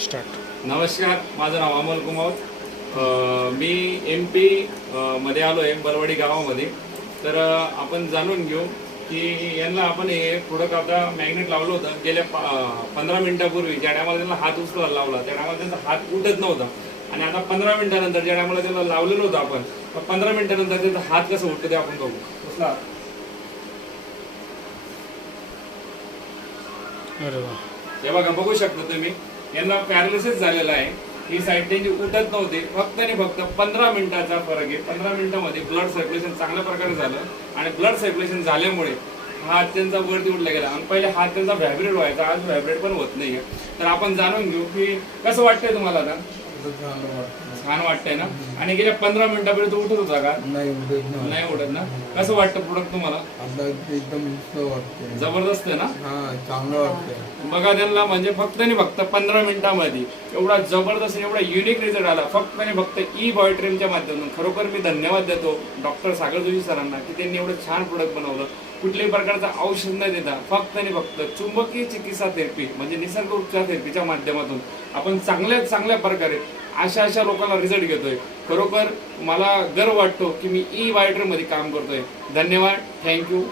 Start. नमस्कार, माझं नाव अमोल कुमार. मी MP मध्ये आलो आहे, बलवाडी गावामध्ये. तर आपण जाणून घेऊ की यांना आपण हे प्रोडक्ट आता मॅग्नेट लावलं होतं गेल्या 15 मिनिटापूर्वी. ज्या टायमाला त्यांना हात उचलायला लावला त्या टायमाला त्यांचा हात उठत नव्हता, आणि आता 15 मिनिटानंतर ज्या टायमाला त्यांना लावलेलं होतं आपण, 15 मिनिटानंतर त्यांचा हात कसं उठतो ते आपण बघू. उचला. अरे वा. हे बघा, बघू शकता तुम्ही, यांना पॅरालिसिस झालेला आहे. ही साईड त्यांची उठत नव्हती. फक्त आणि फक्त 15 मिनिटाचा फरक आहे. 15 मिनिटामध्ये ब्लड सर्क्युलेशन चांगल्या प्रकारे झालं, आणि ब्लड सर्क्युलेशन झाल्यामुळे हात त्यांचा वरती उठला गेला. आणि पहिले हात त्यांचा व्हायब्रेट व्हायचा, आज व्हायब्रेट पण होत नाहीये. तर आपण जाणून घेऊ की कसं वाटतंय तुम्हाला आता. छान वाटतंय ना. आणि गेल्या 15 मिनिटापर्यंत उठत होता का? नाही उठत ना. कसं वाटतं प्रोडक्ट तुम्हाला? एकदम वाटतंय, जबरदस्त आहे ना. चांगलं वाटतंय. बघा, त्यांना म्हणजे फक्त आणि फक्त 15 मिनिटांमध्ये एवढा जबरदस्त, एवढा युनिक रिझल्ट आला, फक्त आणि फक्त ई-बायोट्रेमच्या माध्यमातून. खरोखर मी धन्यवाद देतो डॉक्टर सागर जोशी सरांना की त्यांनी एवढं छान प्रोडक्ट बनवलं. कुठल्याही प्रकारचं औषध न देता फक्त आणि फक्त चुंबकीय चिकित्सा थेरपी म्हणजे निसर्ग उपचार थेरपीच्या माध्यमातून आपण चांगल्या प्रकारे अशा लोकांना रिझल्ट घेतोय. खरोखर मला गर्व वाटतो की मी ई-बायोट्रेम मध्ये काम करतोय. धन्यवाद. थँक्यू.